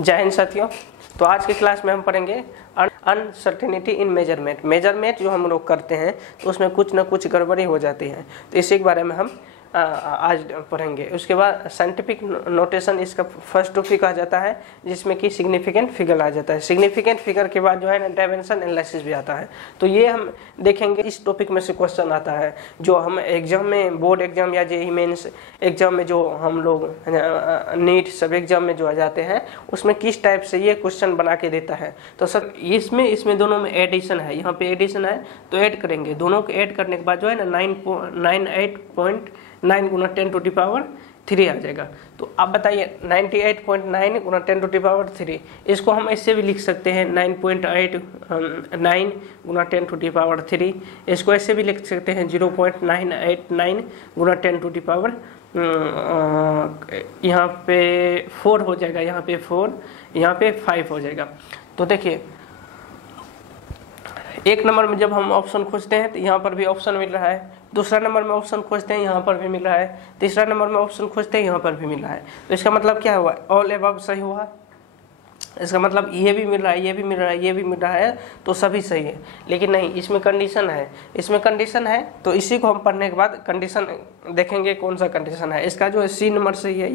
जय हिंद साथियों। तो आज के क्लास में हम पढ़ेंगे अनसर्टेनिटी इन मेजरमेंट। मेजरमेंट जो हम लोग करते हैं तो उसमें कुछ ना कुछ गड़बड़ी हो जाती है, तो इसी के बारे में हम आज पढ़ेंगे। उसके बाद साइंटिफिक नोटेशन इसका फर्स्ट टॉपिक आ जाता है, जिसमें कि सिग्निफिकेंट फिगर आ जाता है। सिग्निफिकेंट फिगर के बाद जो है ना डायमेंशन एनालिसिस भी आता है। तो ये हम देखेंगे, इस टॉपिक में से क्वेश्चन आता है जो हम एग्जाम में, बोर्ड एग्जाम या जेईई मेंस एग्जाम में जो हम लोग नीट सब एग्जाम में जो आ जाते हैं उसमें किस टाइप से ये क्वेश्चन बना के देता है। तो सर इसमें दोनों में एडिशन है, यहाँ पे एडिशन है तो ऐड करेंगे, दोनों को ऐड करने के बाद जो है ना 98.9 गुना 10 टू दी पावर 3 आ जाएगा। तो आप बताइए 98.9 गुना 10 टू दी पावर 3, इसको हम ऐसे भी लिख सकते हैं 9.89 गुना 10 टू दी पावर 3, इसको ऐसे भी लिख सकते हैं 0.989 गुना 10 टू दी पावर, यहाँ पे 4 हो जाएगा, यहाँ पे 4, यहाँ पे 5 हो जाएगा। तो देखिए एक नंबर में जब हम ऑप्शन खोजते हैं तो यहाँ पर भी ऑप्शन मिल रहा है, दूसरा नंबर में ऑप्शन खोजते हैं यहाँ पर भी मिल रहा है, तीसरा नंबर में ऑप्शन खोजते हैं यहाँ पर भी मिल रहा है। तो इसका मतलब क्या हुआ, ऑल अबव सही हुआ। इसका मतलब ये भी मिल रहा है, ये भी मिल रहा है, ये भी मिल रहा है, तो सभी सही है। लेकिन नहीं, इसमें कंडीशन है, इसमें कंडीशन है। तो इसी को हम पढ़ने के बाद कंडीशन देखेंगे कौन सा कंडीशन है। इसका जो है सी नंबर सही है,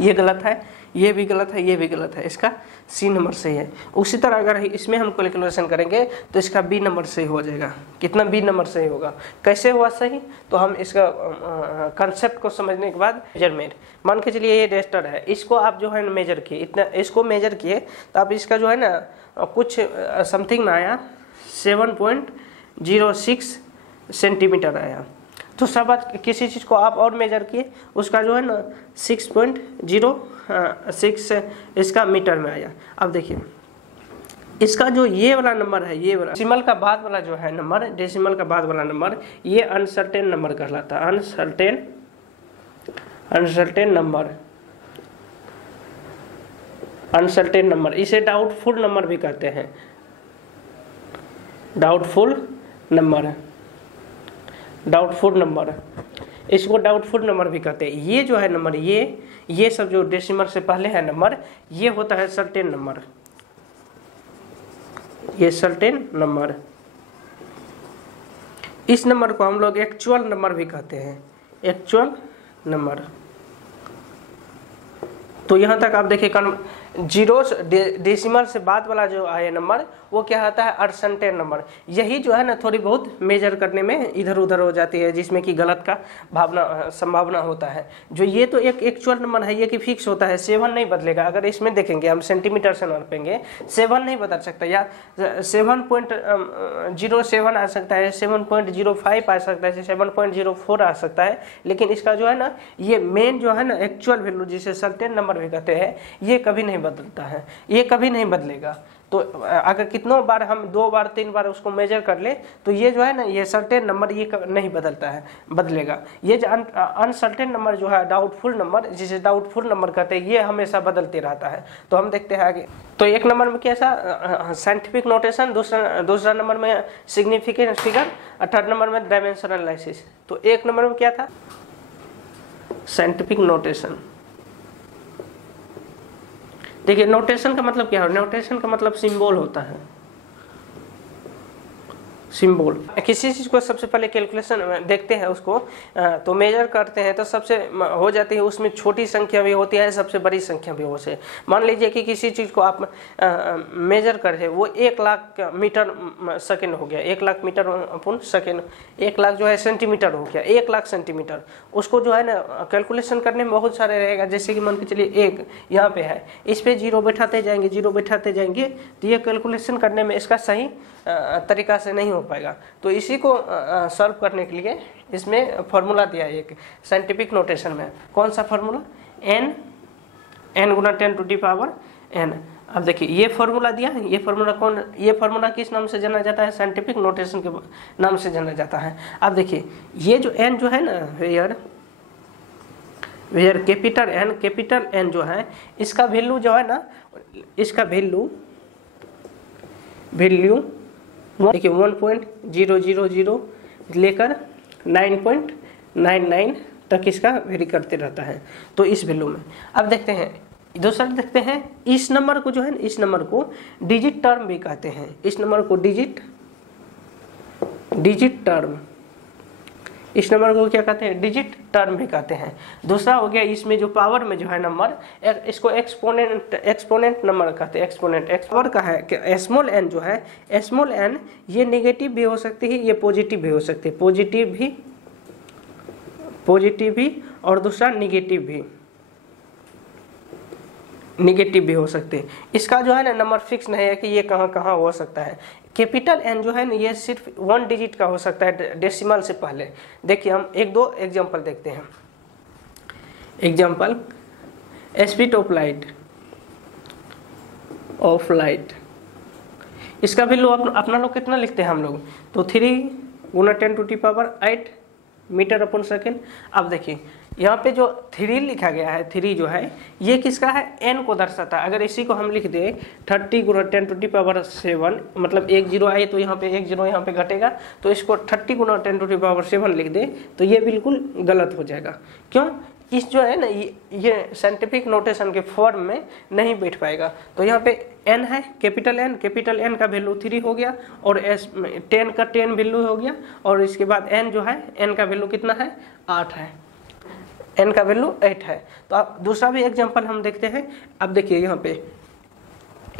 ये गलत है, ये भी गलत है, ये भी गलत है, इसका सी नंबर सही है। उसी तरह अगर इसमें हम कैलकुलेशन करेंगे तो इसका बी नंबर सही हो जाएगा। कितना बी नंबर सही होगा, कैसे हुआ सही, तो हम इसका कंसेप्ट को समझने के बाद मेजरमेंट, मान के चलिए ये रेस्टर है, इसको आप जो है मेजर किए, इतना इसको मेजर किए तो आप इसका जो है ना कुछ समथिंग में आया 7.06 सेंटीमीटर आया। तो सब बात किसी चीज़ को आप और मेजर किए, उसका जो है ना 6.06 इसका मीटर में आया। अब देखिए इसका जो ये वाला नंबर है, ये वाला डेसिमल का बाद वाला जो है नंबर, डेसिमल का बाद वाला नंबर, ये अनसर्टेन नंबर कहलाता है। अनसर्टेन नंबर, इसे डाउटफुल नंबर भी कहते हैं, डाउटफुल नंबर, इसको डाउटफुल नंबर भी कहते हैं। ये जो है नंबर, ये सब जो डेसिमल से पहले है नंबर, ये होता है सर्टेन नंबर, ये सर्टेन नंबर। इस नंबर को हम लोग एक्चुअल नंबर भी कहते हैं, एक्चुअल नंबर। तो यहां तक आप देखिए जीरो डेसिमल से बाद वाला जो आया नंबर वो क्या होता है, अनसर्टेन नंबर। यही जो है ना थोड़ी बहुत मेजर करने में इधर उधर हो जाती है, जिसमें कि गलत का संभावना होता है। जो ये तो एक एक्चुअल नंबर है, ये कि फिक्स होता है, 7 नहीं बदलेगा। अगर इसमें देखेंगे हम सेंटीमीटर से नापेंगे, 7 नहीं बदल सकता, या 7.07 आ सकता है, 7.05 आ सकता है, 7.04 आ सकता है। लेकिन इसका जो है ना ये मेन जो है ना एक्चुअल वैल्यू, जिसे सर्टेन नंबर भी कहते हैं, ये कभी नहीं बदलता है, ये कभी नहीं बदलेगा। तो अगर कितनों बार हम 2 बार 3 बार उसको मेजर कर ले तो ये जो है ना ये सर्टेन नंबर ये नहीं बदलता है, बदलेगा। ये जो अनसर्टेन नंबर जो है, डाउटफुल नंबर, जिसे डाउटफुल नंबर कहते हैं, ये हमेशा बदलते रहता है। तो हम देखते हैं आगे। तो एक नंबर में कैसा साइंटिफिक नोटेशन, दूसरा नंबर में सिग्निफिकेंट फिगर, और थर्ड नंबर में डायमेंशन एनालिसिस। तो एक नंबर में क्या था, साइंटिफिक नोटेशन। देखिए नोटेशन का मतलब क्या है, नोटेशन का मतलब सिंबल होता है, सिंबल। किसी चीज को सबसे पहले कैलकुलेशन देखते हैं उसको, तो मेजर करते हैं तो सबसे हो जाती है, उसमें छोटी संख्या भी होती है, सबसे बड़ी संख्या भी होती है। मान लीजिए कि किसी चीज को आप मेजर कर रहे, वो 1 लाख मीटर सेकेंड हो गया, 1 लाख मीटर अपन सेकेंड, 1 लाख जो है सेंटीमीटर हो गया, 1 लाख सेंटीमीटर। उसको जो है ना कैलकुलेशन करने में बहुत सारे रहेगा। जैसे कि मान के चलिए एक यहाँ पे है, इस पे 0 बैठाते जाएंगे, 0 बैठाते जाएंगे, तो ये कैलकुलेशन करने में इसका सही तरीका से नहीं हो पाएगा। तो इसी को सॉल्व करने के लिए इसमें फॉर्मूला दिया है एक साइंटिफिक नोटेशन में। कौन सा फॉर्मूला, n गुना 10 टू दी पावर n। अब देखिए ये फॉर्मूला दिया है, ये फॉर्मूला किस नाम से जाना जाता है, साइंटिफिक नोटेशन के नाम से जाना जाता है। अब देखिए ये जो n जो है ना, वेयर कैपिटल N जो है, इसका वैल्यू जो है ना, इसका वैल्यू देखिए 1.000 लेकर 9.99 तक इसका वेरी करते रहता है। तो इस वैल्यू में अब देखते हैं दूसरा देखते हैं, इस नंबर को जो है इस नंबर को डिजिट टर्म भी कहते हैं। इस नंबर को डिजिट टर्म, इस नंबर को क्या कहते हैं, डिजिट टर्म भी कहते हैं। दूसरा हो गया, इसमें जो पावर में जो है नंबर, इसको एक्सपोनेंट नंबर कहते हैं। एक्सपोनेंट पावर का है कि स्मॉल एन जो है, स्मॉल एन ये नेगेटिव भी हो सकती है, ये पॉजिटिव भी हो सकती है। पॉजिटिव भी और दूसरा निगेटिव भी हो सकते हैं। इसका जो है ना नंबर फिक्स नहीं है कि ये कहाँ कहाँ हो सकता है। कैपिटल एन जो है ना ये सिर्फ 1 डिजिट का हो सकता है डेसिमल से पहले। देखिए हम एक दो एग्जांपल देखते हैं। एग्जांपल, स्पीड ऑफ लाइट, इसका वैल्यू अपना लोग कितना लिखते हैं हम लोग, तो 3 × 10⁸ मीटर अपन सेकेंड। अब देखिए यहाँ पे जो 3 लिखा गया है, 3 जो है ये किसका है, n को दर्शाता है। अगर इसी को हम लिख दे 30 × 10⁷, मतलब 1 0 आए तो यहाँ पे 1 0 यहाँ पे घटेगा, तो इसको 30 × 10⁷ लिख दे तो ये बिल्कुल गलत हो जाएगा। क्यों, इस जो है ना ये साइंटिफिक नोटेशन के फॉर्म में नहीं बैठ पाएगा। तो यहाँ पे n है, कैपिटल N का वैल्यू 3 हो गया, और 10 का 10 वैल्यू हो गया, और इसके बाद n जो है, n का वैल्यू कितना है, 8 है, n का वैल्यू 8 है। तो अब दूसरा भी एग्जांपल हम देखते हैं। अब देखिए यहाँ पे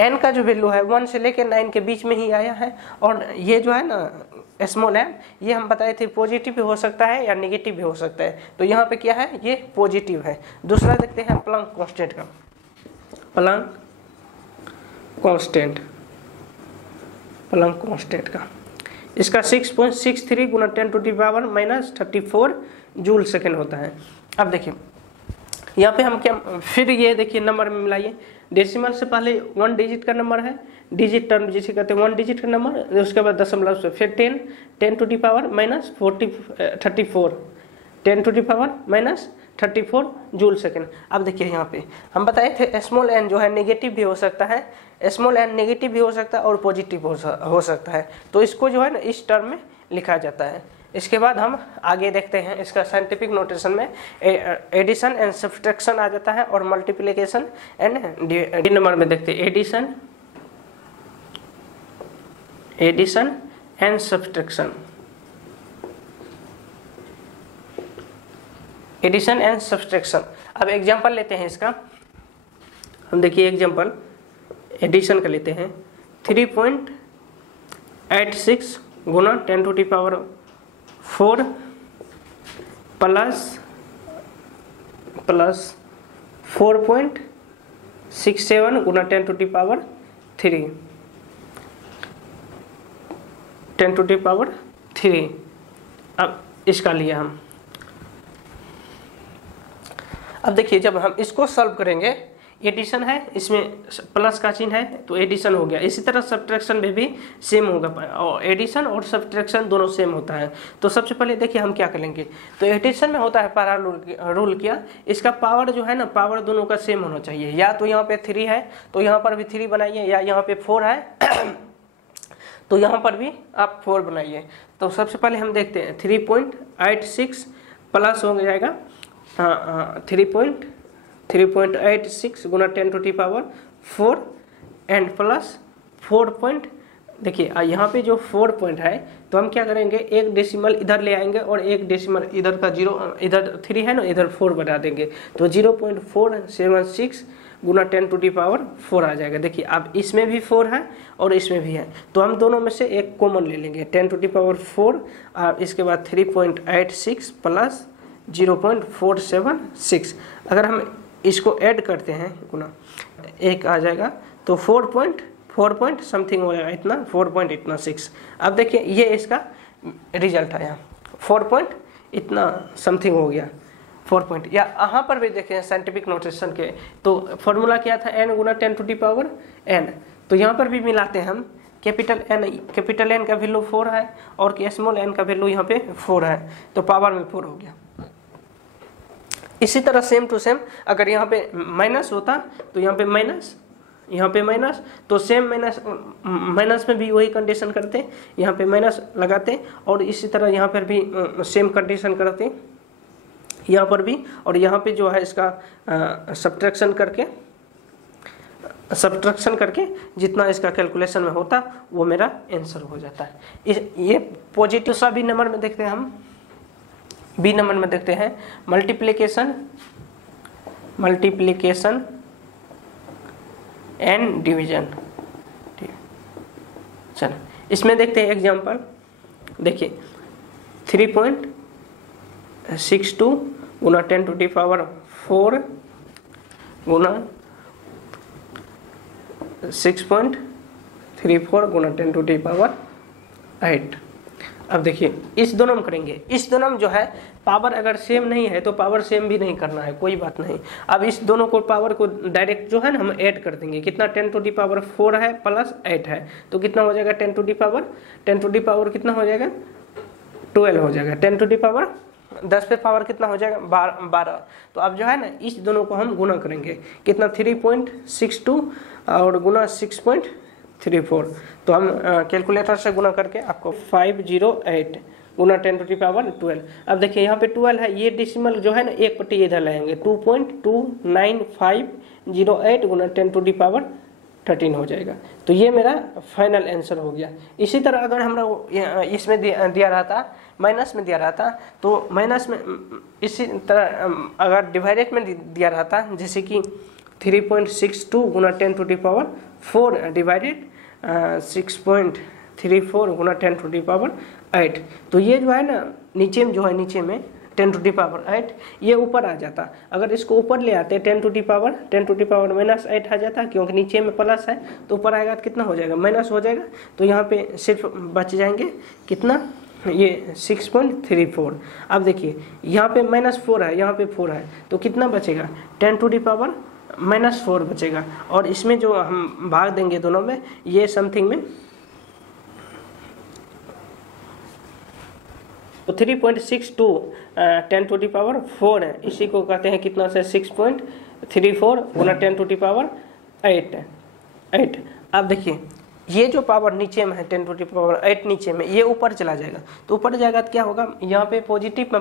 n का जो वैल्यू है 1 से लेकर 9 के बीच में ही आया है, और ये जो है ना स्मॉल m, ये हम बताए थे पॉजिटिव भी हो सकता है या नेगेटिव भी हो सकता है। तो यहाँ पे क्या है, ये पॉजिटिव है। दूसरा देखते हैं प्लैंक कांस्टेंट का। प्लैंक कांस्टेंट का इसका 6.63 × 10⁻⁻34 जूल सेकेंड होता है। अब देखिए यहाँ पे हम क्या, फिर ये देखिए नंबर में मिलाइए, डेसिमल से पहले 1 डिजिट का नंबर है, डिजिट टर्म जिसे कहते हैं 1 डिजिट का नंबर, उसके बाद दशमलव से फिर 10⁻⁻34 जूल सेकेंड। अब देखिए यहाँ पे हम बताए थे स्मॉल एन जो है नेगेटिव भी हो सकता है, स्मॉल एन नेगेटिव भी हो सकता है और पॉजिटिव हो सकता है। तो इसको जो है ना इस टर्म में लिखा जाता है। इसके बाद हम आगे देखते हैं, इसका साइंटिफिक नोटेशन में एडिशन एंड सब्सट्रैक्शन आ जाता है, और मल्टीप्लिकेशन एंड नंबर में देखते हैं addition and subtraction. Addition and subtraction. अब एग्जांपल लेते हैं इसका, हम देखिए एग्जांपल एडिशन का लेते हैं। 3.86 × 10⁻⁴ प्लस 4.67 × 10⁻3। अब इसका लिया हम। अब देखिए जब हम इसको सॉल्व करेंगे, एडिशन है, इसमें प्लस का चिन्ह है तो एडिशन हो गया। इसी तरह सब्ट्रैक्शन में भी सेम होगा, और एडिशन और सब्ट्रैक्शन दोनों सेम होता है। तो सबसे पहले देखिए हम क्या करेंगे, तो एडिशन में होता है पहला रूल क्या, इसका पावर जो है ना, पावर दोनों का सेम होना चाहिए। या तो यहाँ पे 3 है तो यहाँ पर भी 3 बनाइए, या यहाँ पे 4 है तो यहाँ पर भी आप 4 बनाइए। तो सबसे पहले हम देखते हैं 3.86 प्लस हो जाएगा 3.86 × 10⁻⁴ एंड प्लस 4 देखिए यहाँ पे जो 4 पॉइंट है, तो हम क्या करेंगे, एक डेसिमल इधर ले आएंगे और एक डेसिमल इधर का 0, इधर 3 है ना, इधर 4 बना देंगे, तो 0.476 × 10⁻⁴ आ जाएगा। देखिए अब इसमें भी 4 है और इसमें भी है, तो हम दोनों में से एक कॉमन ले लेंगे 10⁻⁴, और इसके बाद 3.86 प्लस 0.476। अगर हम इसको ऐड करते हैं गुना, एक आ जाएगा, तो 4 समथिंग हो जाएगा, इतना 4.6। अब देखिए ये इसका रिजल्ट आया, 4 इतना समथिंग हो गया, 4 या यहाँ पर भी देखें साइंटिफिक नोटेशन के, तो फॉर्मूला क्या था, n × 10⁻n। तो यहाँ पर भी मिलाते हैं हम, कैपिटल N का वैल्यू 4 है और स्मॉल n का वैल्यू यहाँ पे 4 है, तो पावर में 4 हो गया। इसी तरह सेम टू सेम अगर यहाँ पे माइनस होता तो यहाँ पे माइनस, तो सेम माइनस में भी वही कंडीशन करते, यहाँ पे माइनस लगाते, और इसी तरह यहाँ पर भी सेम कंडीशन करते यहाँ पर भी, और यहाँ पे जो है इसका सब्ट्रैक्शन करके सब्ट्रैक्शन करके जितना इसका कैलकुलेशन में होता वो मेरा आंसर हो जाता है। ये पॉजिटिव सा बी नंबर में देखते हैं हम। बी नंबर में देखते हैं मल्टीप्लिकेशन एंड डिवीजन। चलो इसमें देखते हैं एग्जांपल। देखिए 3.62 गुना 10⁴ गुना 6.34 गुना 10⁸। अब देखिए इस दोनों में करेंगे। इस दोनों में जो है पावर अगर सेम नहीं है तो पावर सेम भी नहीं करना है, कोई बात नहीं। अब इस दोनों को पावर को डायरेक्ट जो है ना हम ऐड कर देंगे। कितना 10⁴ है प्लस 8 है तो कितना हो जाएगा 10⁻, कितना हो जाएगा 12 हो जाएगा। 10 पे पावर कितना हो जाएगा 12। तो अब जो है ना इस दोनों को हम गुना करेंगे। कितना 3.62 और गुना 6.34। तो हम कैलकुलेटर से गुना करके आपको 508 गुना 10⁻12। अब देखिए यहाँ पे 12 है, ये डेसिमल जो है ना एक पट्टी इधर लाएंगे। 2.29508 गुना 10⁻13 हो जाएगा। तो ये मेरा फाइनल आंसर हो गया। इसी तरह अगर हमरा इसमें दिया रहा था, माइनस में दिया रहा था, तो माइनस में इसी तरह अगर डिवाइडेड में दिया रहा था, जैसे कि 3.62 गुना 10⁴ डिवाइडेड 6.34 गुना 10⁸, तो ये जो है ना नीचे में 10⁸ ये ऊपर आ जाता। अगर इसको ऊपर ले आते 10⁻-8 आ जाता, क्योंकि नीचे में प्लस है तो ऊपर आएगा तो कितना हो जाएगा माइनस हो जाएगा। तो यहाँ पे सिर्फ बच जाएंगे कितना, ये 6.34। अब देखिए यहाँ पे -4 है, यहाँ पे 4 है, तो कितना बचेगा 10⁻⁻4 बचेगा। और इसमें जो हम भाग देंगे दोनों में, ये समथिंग में तो 3.62 10⁻4 है, इसी को कहते हैं कितना से 6.34 गुना 10⁸। अब देखिए ये जो पावर नीचे में है 10⁸ नीचे में, ये ऊपर चला जाएगा। तो ऊपर जाएगा तो क्या होगा, यहाँ पे पॉजिटिव में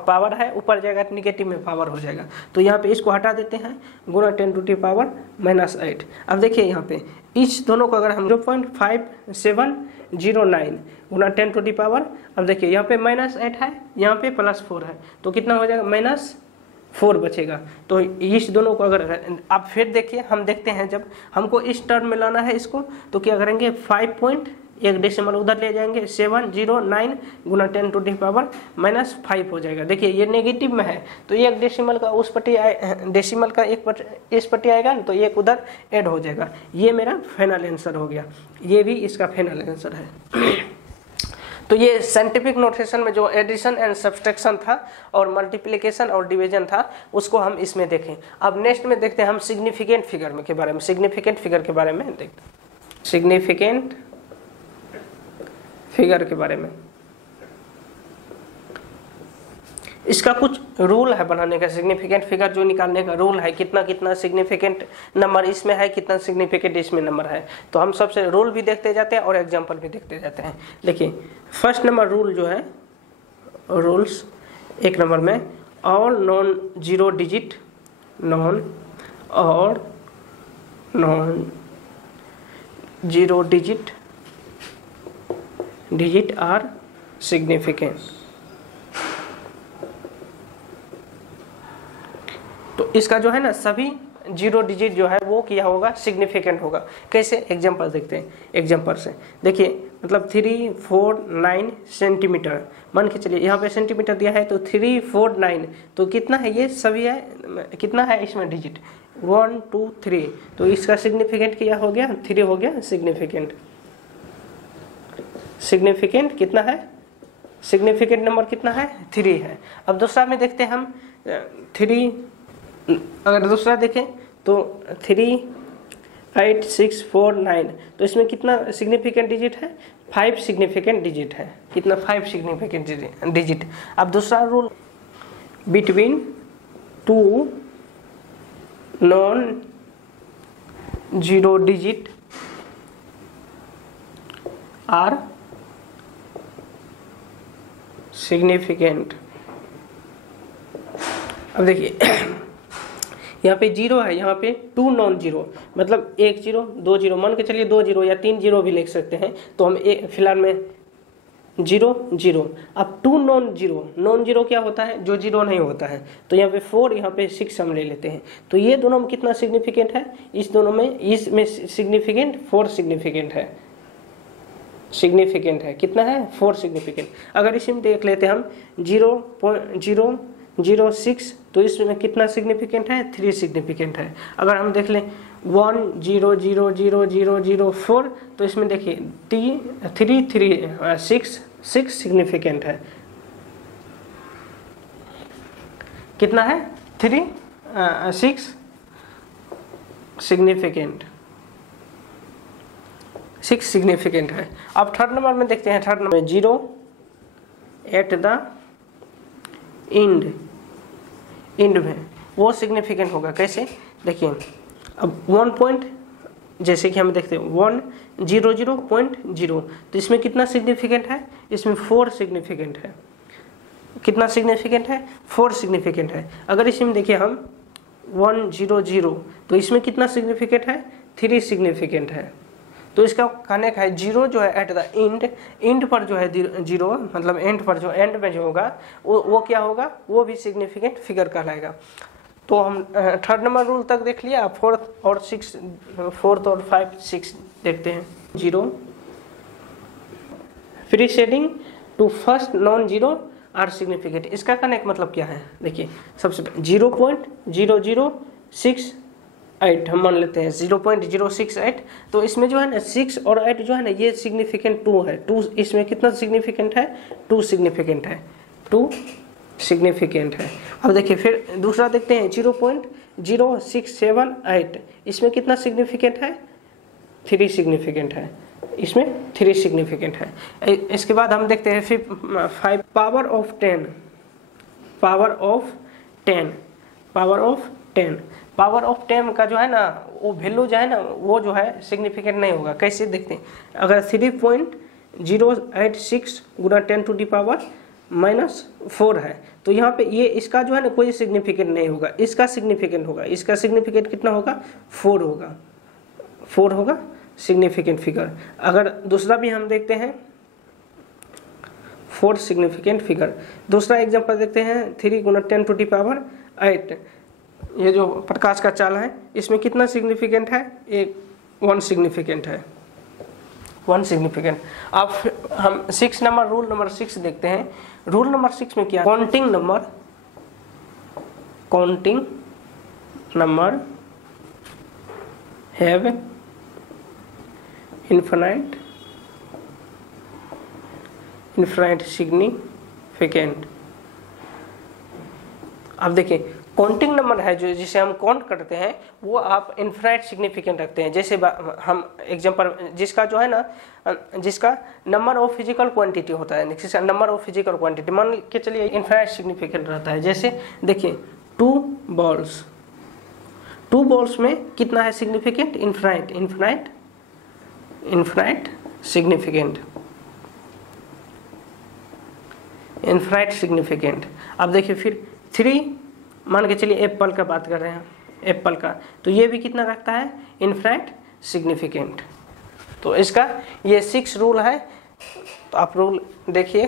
पावर है, ऊपर जाएगा तो निगेटिव में पावर हो जाएगा। तो यहाँ पे इसको हटा देते हैं, गुना 10⁻⁻8। अब देखिए यहाँ पे इस दोनों को अगर हम 0.5709 गुना 10⁻, अब देखिए यहाँ पे -8 है, यहाँ पे +4 है, तो कितना हो जाएगा -4 बचेगा। तो इस दोनों को अगर आप फिर देखिए, हम देखते हैं जब हमको इस टर्म में लाना है इसको, तो क्या करेंगे 5 डेसिमल उधर ले जाएंगे, 709 गुना 10⁻⁻5 हो जाएगा। देखिए ये नेगेटिव में है तो एक डेसिमल का उस पट्टी डेसिमल का इस पट्टी आएगा तो एक उधर ऐड हो जाएगा। ये मेरा फाइनल आंसर हो गया, ये भी इसका फाइनल आंसर है। तो ये साइंटिफिक नोटेशन में जो एडिशन एंड सब्सट्रैक्शन था और मल्टीप्लिकेशन और डिवीजन था, उसको हम इसमें देखें। अब नेक्स्ट में देखते हैं हम सिग्निफिकेंट फिगर के बारे में। सिग्निफिकेंट फिगर के बारे में देखते हैं, सिग्निफिकेंट फिगर के बारे में। इसका कुछ रूल है बनाने का। सिग्निफिकेंट फिगर जो निकालने का रूल है, कितना कितना सिग्निफिकेंट नंबर इसमें है, कितना सिग्निफिकेंट इसमें नंबर है। तो हम सबसे रूल भी देखते जाते हैं और एग्जांपल भी देखते जाते हैं। देखिए फर्स्ट नंबर रूल जो है, रूल्स 1 नंबर में, all non zero digit are significant. तो इसका जो है ना सभी 0 डिजिट जो है वो किया होगा सिग्निफिकेंट होगा। कैसे, एग्जांपल देखते हैं। एग्जांपल से देखिए, मतलब 349 सेंटीमीटर मान के चलिए, यहाँ पे सेंटीमीटर दिया है तो 349, तो कितना है ये सभी है, कितना है इसमें डिजिट 1 2 3, तो इसका सिग्निफिकेंट क्या हो गया 3 हो गया सिग्निफिकेंट कितना है, सिग्निफिकेंट नंबर कितना है 3 है। अब दूसरा में देखते हैं हम 3, अगर दूसरा देखें तो 38649, तो इसमें कितना सिग्निफिकेंट डिजिट है 5 सिग्निफिकेंट डिजिट है, कितना 5 सिग्निफिकेंट डिजिट। अब दूसरा rule, between 2 non zero digit are significant. अब देखिए यहाँ पे 0 है, यहाँ पे 2 नॉन जीरो, मतलब 1 0 2 0, मान के चलिए 2 0 या 3 0 भी लिख सकते हैं। तो हम फिलहाल में 0 0। अब 2 नॉन जीरो क्या होता है, जो 0 नहीं होता है। तो यहाँ पे 4, यहाँ पे 6 हम ले लेते हैं। तो ये दोनों में कितना सिग्निफिकेंट है, इस दोनों में, इसमें सिग्निफिकेंट 4 सिग्निफिकेंट है, सिग्निफिकेंट है, कितना है 4 सिग्निफिकेंट। अगर इसमें देख लेते हैं हम 0.006, तो इसमें कितना सिग्निफिकेंट है, 3 सिग्निफिकेंट है। अगर हम देख लें 1.0000004, तो इसमें देखिए 6 सिग्निफिकेंट है, कितना है 6 सिग्निफिकेंट, 6 सिग्निफिकेंट है। अब थर्ड नंबर में देखते हैं, third number 0 at the end में वो सिग्निफिकेंट होगा, कैसे देखिए। अब 1 पॉइंट, जैसे कि हम देखते हैं 100.0, तो इसमें कितना सिग्निफिकेंट है, इसमें 4 सिग्निफिकेंट है, कितना सिग्निफिकेंट है 4 सिग्निफिकेंट है। अगर इसमें देखिए हम 100, तो इसमें कितना सिग्निफिकेंट है, 3 सिग्निफिकेंट है। तो इसका कहने का है 0 जो है एट द एंड पर जो है 0, मतलब एंड पर जो एंड में जो होगा वो क्या होगा, वो भी सिग्निफिकेंट फिगर कहलाएगा। तो हम थर्ड नंबर रूल तक देख लिया। फोर्थ और 5 6 देखते हैं। 0 preceding to first non zero are significant. इसका कहने का मतलब क्या है, देखिए सबसे 0.0068 हम मान लेते हैं 0.068। तो इसमें जो है ना 6 और 8 जो है ना ये सिग्निफिकेंट 2 है। 2 इसमें कितना सिग्निफिकेंट है, 2 सिग्निफिकेंट है, 2 सिग्निफिकेंट है। अब देखिए फिर दूसरा देखते हैं 0.0678। इसमें कितना सिग्निफिकेंट है, 3 सिग्निफिकेंट है, इसमें 3 सिग्निफिकेंट है। इसके बाद हम देखते हैं 5 power of 10। Power of 10 power of 10 का जो है ना वो वैल्यू जो है ना वो जो है सिग्निफिकेंट नहीं होगा। कैसे देखते हैं, अगर 3.086 गुना 10 टू दी पावर -4 है, तो यहाँ पे ये इसका जो है ना कोई सिग्निफिकेंट नहीं होगा, इसका सिग्निफिकेंट होगा। इसका सिग्निफिकेंट कितना होगा, 4 होगा, 4 होगा सिग्निफिकेंट फिगर। अगर दूसरा भी हम देखते हैं 4 सिग्निफिकेंट फिगर। दूसरा एग्जांपल देखते हैं 3 गुना 10 टू दी पावर 8। ये जो प्रकाश का चाल है इसमें कितना सिग्निफिकेंट है, एक 1 सिग्निफिकेंट है, 1 सिग्निफिकेंट। अब हम 6 नंबर रूल नंबर 6 देखते हैं। रूल नंबर 6 में क्या, counting number have infinite significant. अब देखिए काउंटिंग नंबर है जो जिसे हम काउंट करते हैं वो आप इनफाइनाइट सिग्निफिकेंट रखते हैं। जैसे हम एग्जांपल जिसका जो है ना जिसका नंबर ऑफ फिजिकल क्वांटिटी होता है, नंबर ऑफ फिजिकल क्वांटिटी मान के चलिए इनफाइनाइट सिग्निफिकेंट रहता है। जैसे देखिए 2 बॉल्स में कितना है सिग्निफिकेंट, इनफाइनाइट सिग्निफिकेंट। अब देखिए फिर 3 मान के चलिए एप्पल का बात कर रहे हैं, एप्पल का, तो ये भी कितना रखता है, इनफाइनाइट सिग्निफिकेंट। तो इसका ये 6 रूल है। तो आप रूल देखिए।